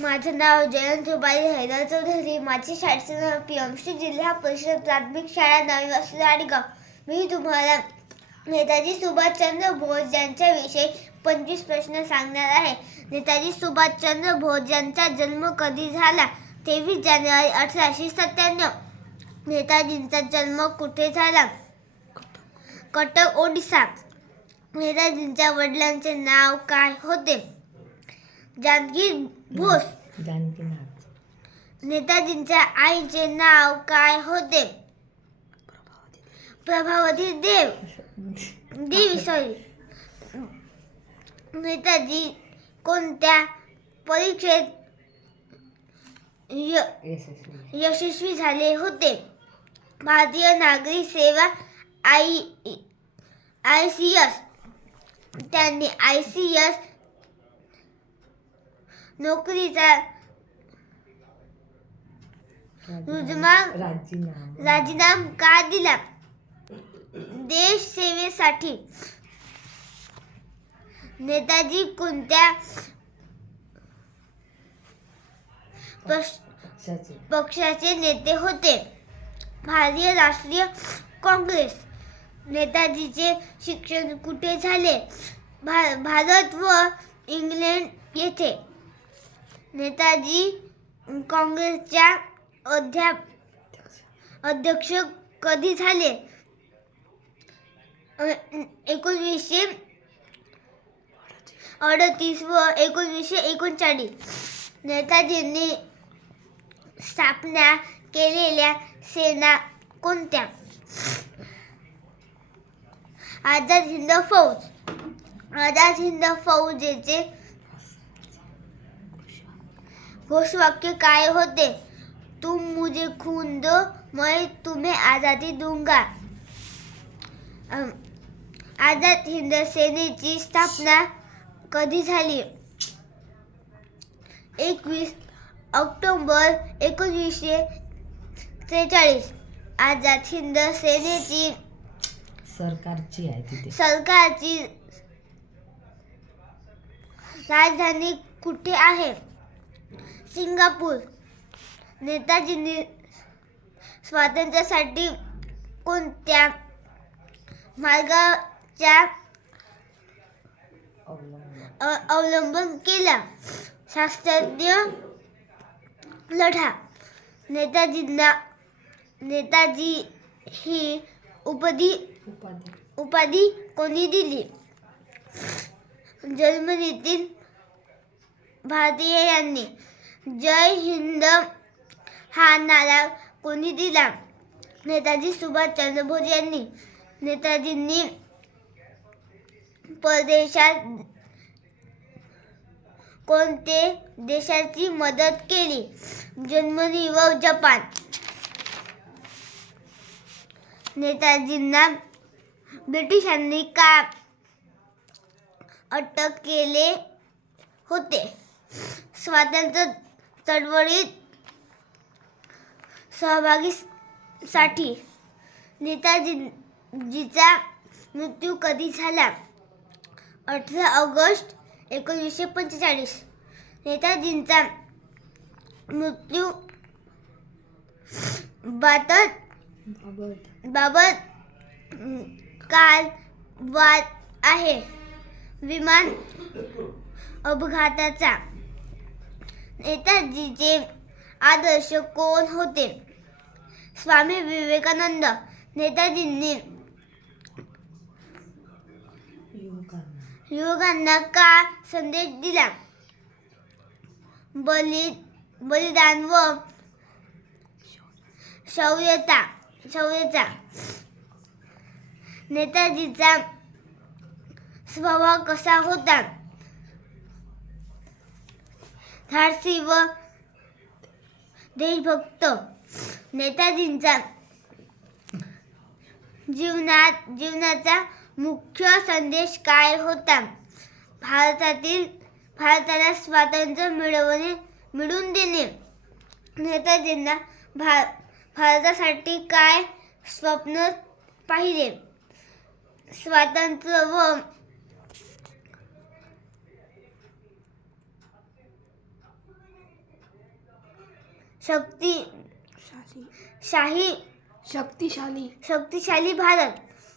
माझं नाव जयंत रुपाली हैदर चौधरी. माझी शाळेचं नाव पीएमसी जिल्हा परिषद प्राथमिक शाळा नवी वसई आडगाव. मी तुम्हाला नेताजी सुभाषचंद्र बोस यांच्याविषयी 25 प्रश्न सांगणार आहे. नेताजी सुभाषचंद्र बोस यांचा जन्म कधी झाला? 23 जानेवारी 1897. नेताजींचा जन्म कुठे झाला? कटक, ओडिशा. नेताजींच्या वडिलांचे नाव काय होते? जानकी बोस. नेताजींच्या आईचे नाव काय होते? प्रभावती देवी. नेताजी कोणत्या परीक्षेत यशस्वी झाले होते? भारतीय नागरी सेवा ICS. त्यांनी ICS नोकरीचा राजीनामा का दिला? देश सेवेसाठी. नेताजी कोणत्या पक्षाचे नेते होते? भारतीय राष्ट्रीय काँग्रेस. नेताजीचे शिक्षण कुठे झाले? भारत व इंग्लंड येथे. नेताजी काँग्रेसच्या अध्यक्ष कधी झाले? 1938 व 1939. नेताजींनी स्थापना केलेल्या सेना कोणत्या? आझाद हिंद फौज. आझाद हिंद फौजेचे घोषवाक्य काय होते? तुम मुझे खून दो, मैं तुम्हें आजादी दूंगा. आझाद हिंद सेनेची स्थापना कधी झाली? 21 ऑक्टोबर 1943. आझाद हिंद सेनेची सरकारची राजधानी कुठे आहे? सिंगापूर. नेताजींनी स्वातंत्र्यासाठी कोणत्या मार्गाचा अवलंबन केला? शास्त्रीय लढा. नेताजी ही उपाधी कोणी दिली? जर्मनीतील भारतीयांनी. जय हिंद हा नारा कोणी दिला? नेताजी सुभाषचंद्र बोस यांनी. नेताजींनी परदेशात कोणत्या देशाची मदत केली? जर्मनी व जपान. नेताजींना ब्रिटिशांनी का अटक केले होते? स्वातंत्र्य चळवळीत सहभागासाठी. नेताजींचा मृत्यू कधी झाला? 18 ऑगस्ट 1945. नेताजींचा मृत्यू बाबत काय वाद आहे? विमान अपघाताचा. नेताजींचे आदर्श कोण होते? स्वामी विवेकानंद. नेताजींनी युवकांना काय संदेश दिला? बलिदान व शौर्याचा. नेताजींचा स्वभाव कसा होता? धाडसी व देशभक्त. नेताजींचा जीवनाचा मुख्य संदेश काय होता? भारताला स्वातंत्र्य मिळवून देणे. नेताजींना भारतासाठी काय स्वप्न पाहिले? स्वातंत्र्य व शक्तिशाली भारत